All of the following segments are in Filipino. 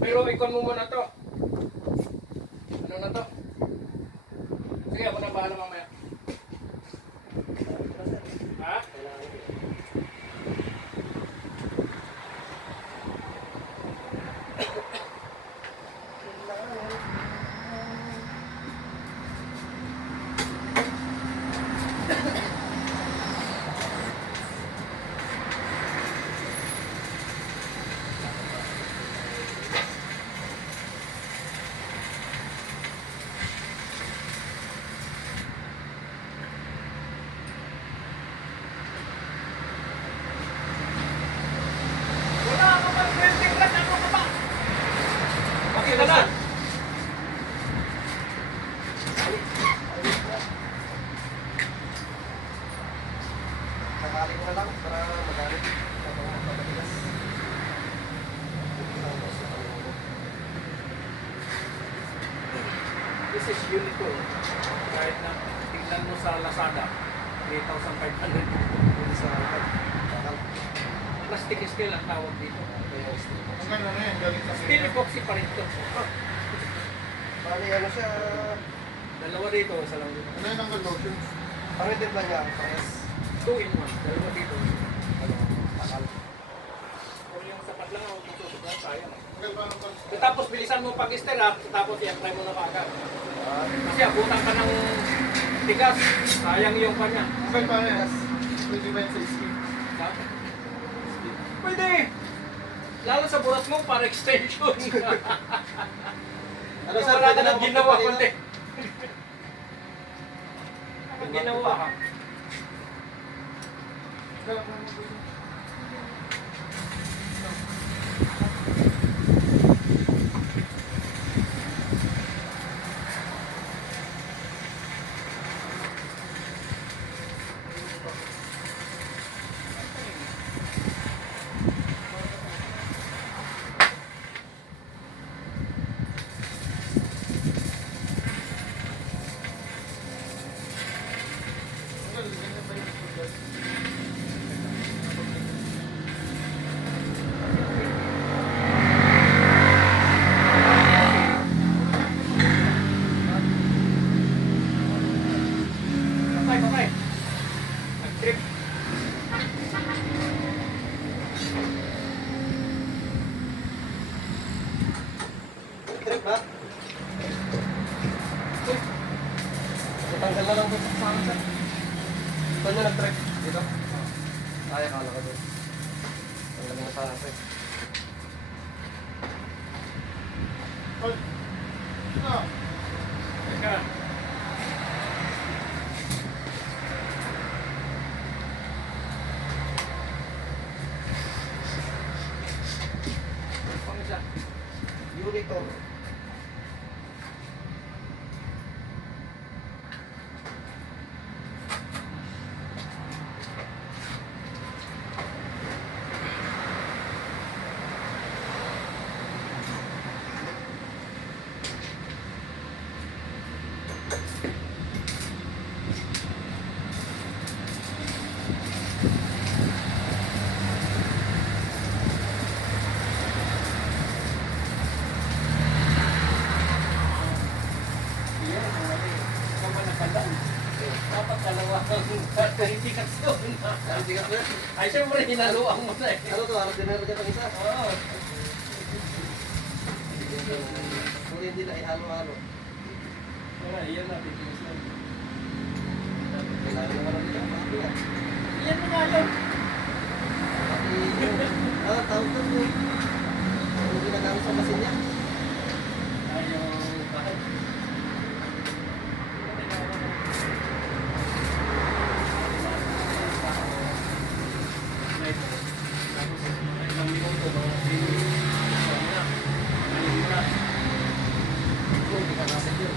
Pero ikon mo muna to. Ano na to? Sige, ako na bahala mamaya. Ha? Wala ka pa 20 plus, ano ka ba? Pakita na. Nakali ko na lang para magalit sa mga pagkatigas. This is Unico. Kahit na tingnan mo sa Lazada, 3,500 Yung sa bakal. plastic steel ang tawag dito. Kaya steel. Ang ganda na yan, galing sa Steel epoxy pa rin ito. Bali ano siya, Dalawa dito, isa lang dito. Ano yun ang lotion? pang-redeem lang niya. Parehas. 2 in 1. Dalawa dito. Ano, bakal. Kung yung sapat lang ako tutusok sayang. Okay, paano pa? Tapos bilisan mo pag-stir ha, tapos i-apply mo na kaagad. Ah, Kasi abutan ka ng tigas, sayang yung kanya. Okay, paano yan? Pwede ba yan sa skin? Ha? Pwede! Lalo sa burat mo para extension. Ano sir, wala pwede ka na nang ginawa magpapalino? kundi. Ang ginawa ha. Kailan mo mo pwede? Ganyan ba yung sugat? Okay, okay. Nag-trip. Trip ba? Natanggal na lang doon sa saan sir. Saan nyo nag-trip? Dito? Ay, akala ko doon. Tanggal na sa sir. Ay! Ah! Teka. Pang isa. Unico. Dapat dalawa. Hindi ka Ay, sigat sir. Ay, siyempre, hinaluan mo na eh. Ano to? Harap dinero dyan ang isa? Oo. Kung hindi na ihalo-halo. Wala, iyan natin. Kailangan naman natin siya. Paano yan? Iyan mo nga yun. Pati yung... tawag doon yung... Yung ginagamit sa masin niya. Ayaw, bakit? Yung ginagamit yun.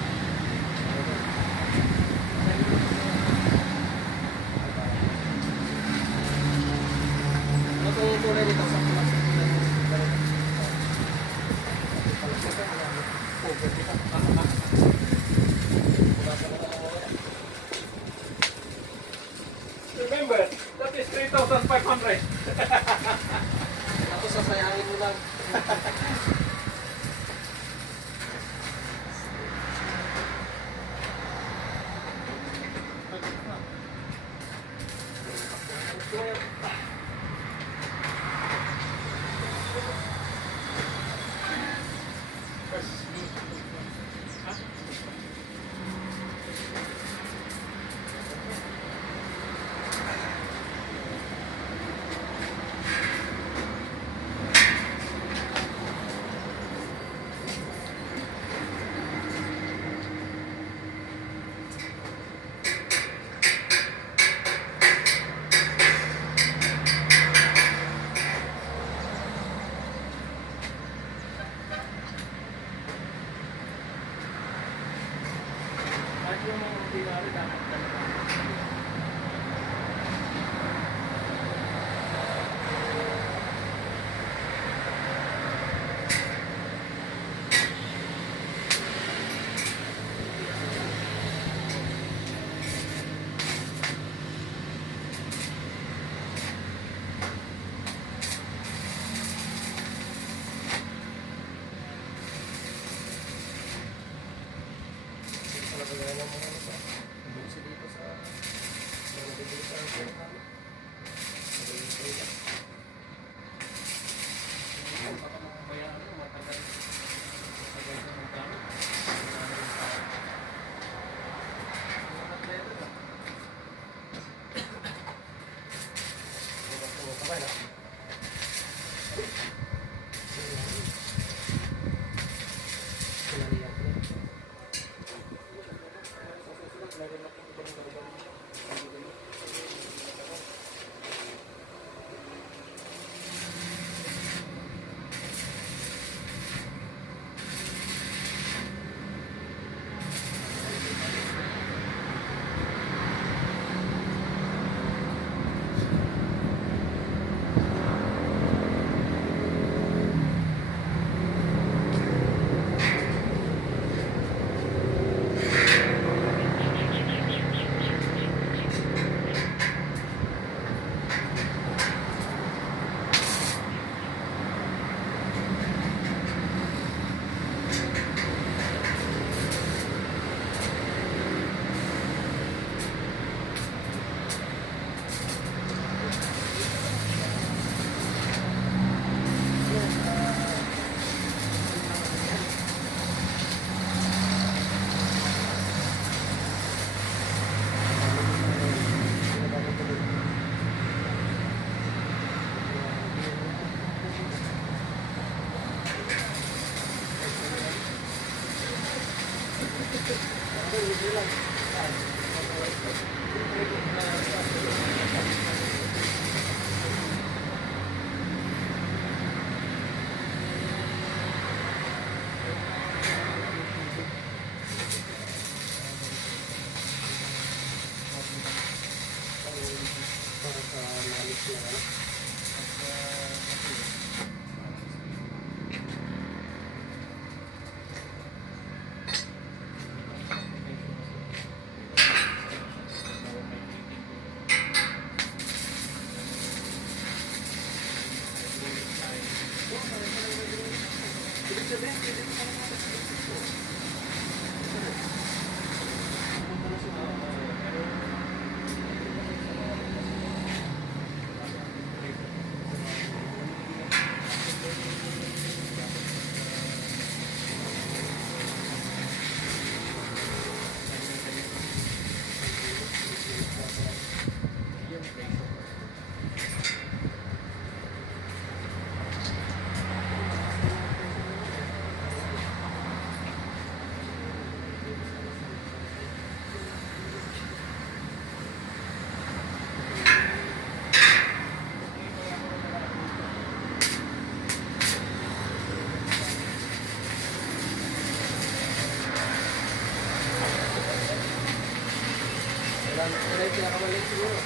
Wala yung pinakamaliit siguro.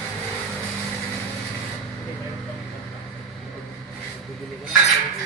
Bibili ka na.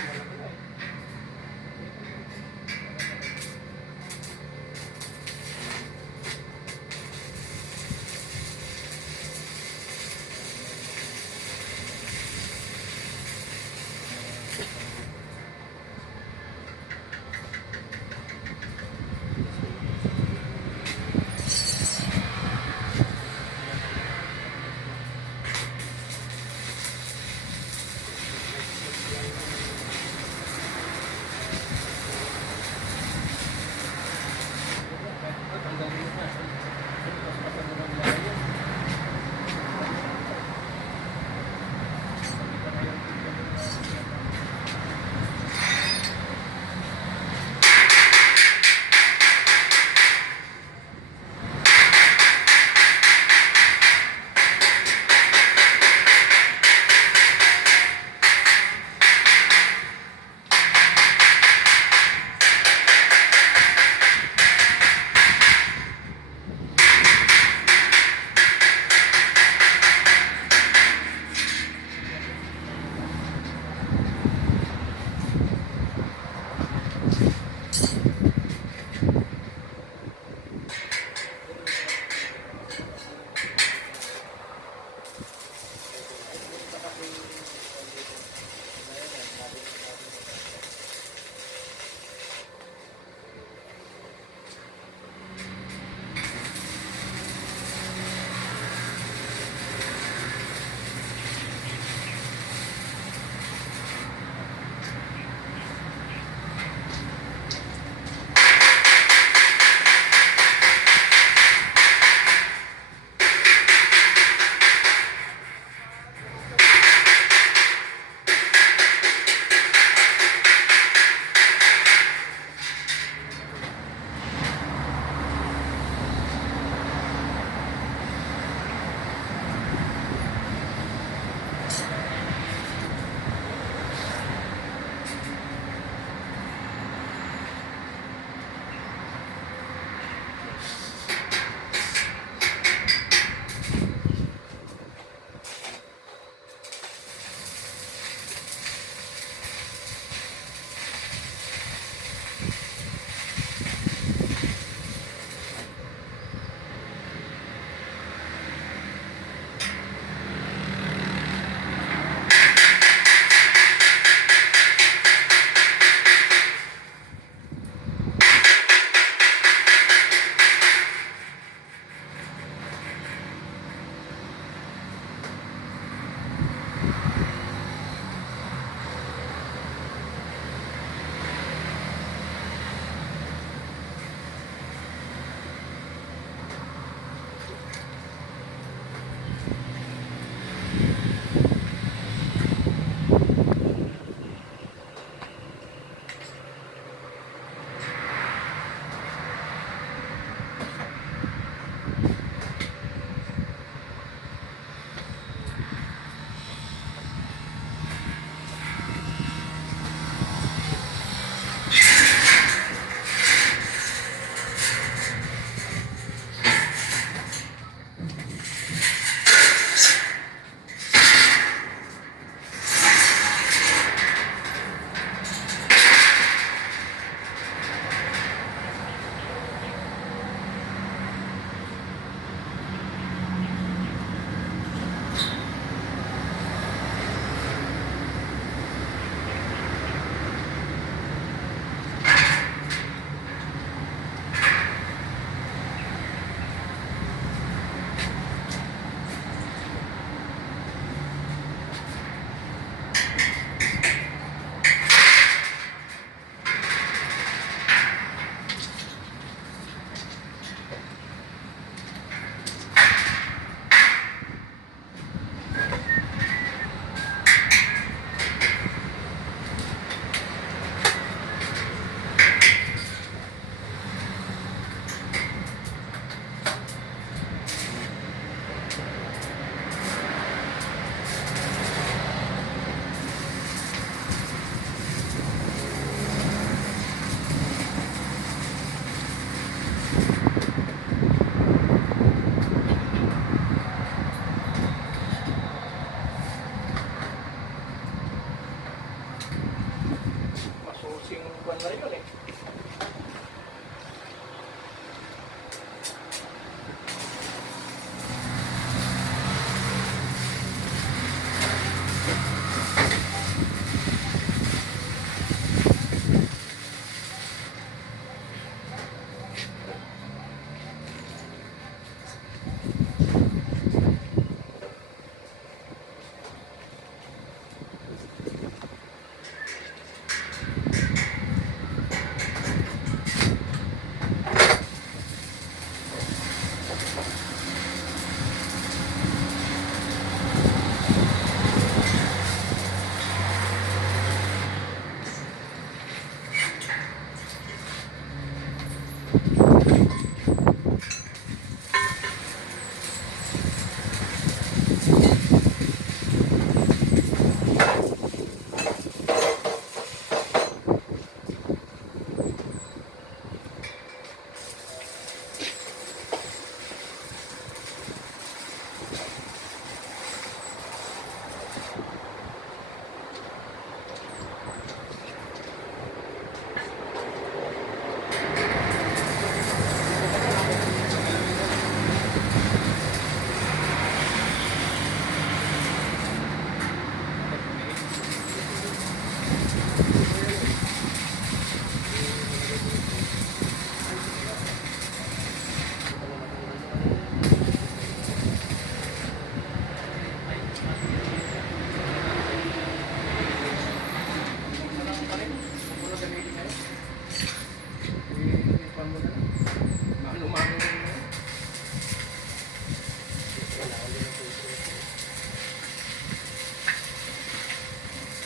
buwan na rin yun eh.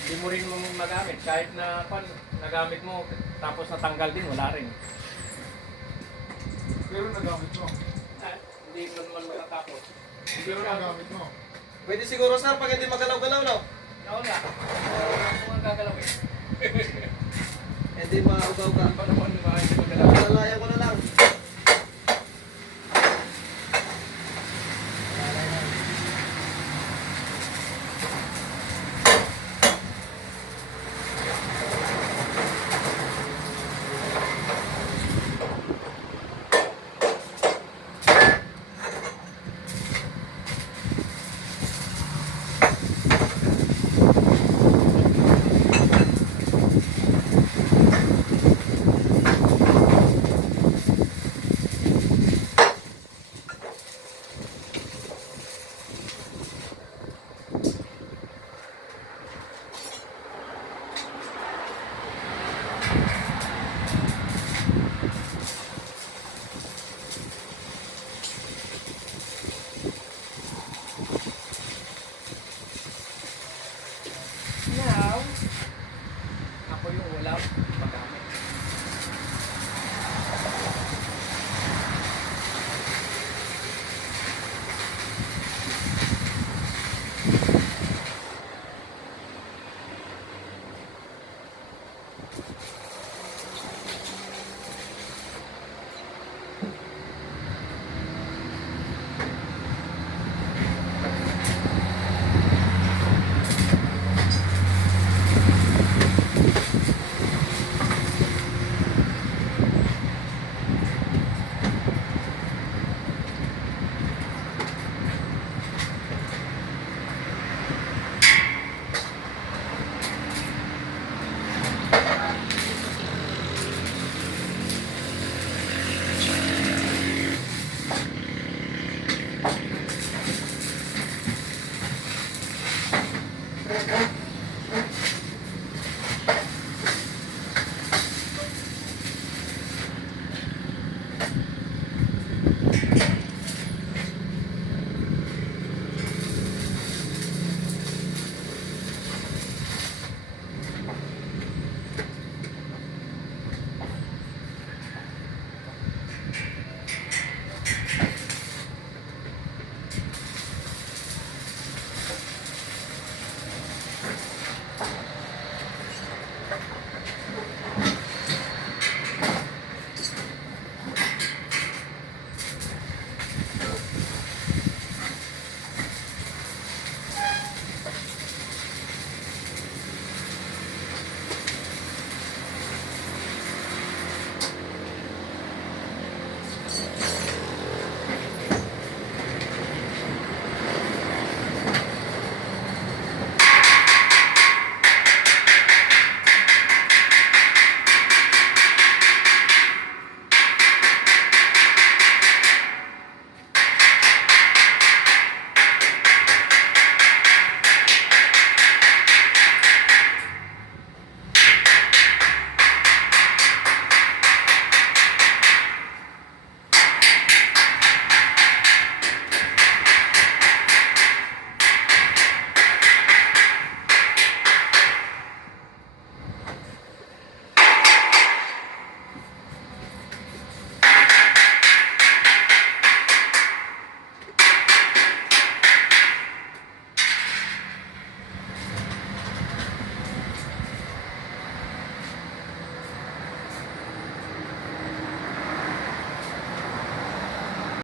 Hindi mo rin magamit. Kahit na nagamit mo, tapos natanggal din, wala rin. Pero nagamit mo. Hindi mo naman matatapos. Pero nagamit mo. Pwede siguro sir, pag hindi magalaw-galaw, no? Wala. Kung ang gagalawin. Hindi maugaw ka. Hindi pa naman hindi magalaw. Lalayan ko na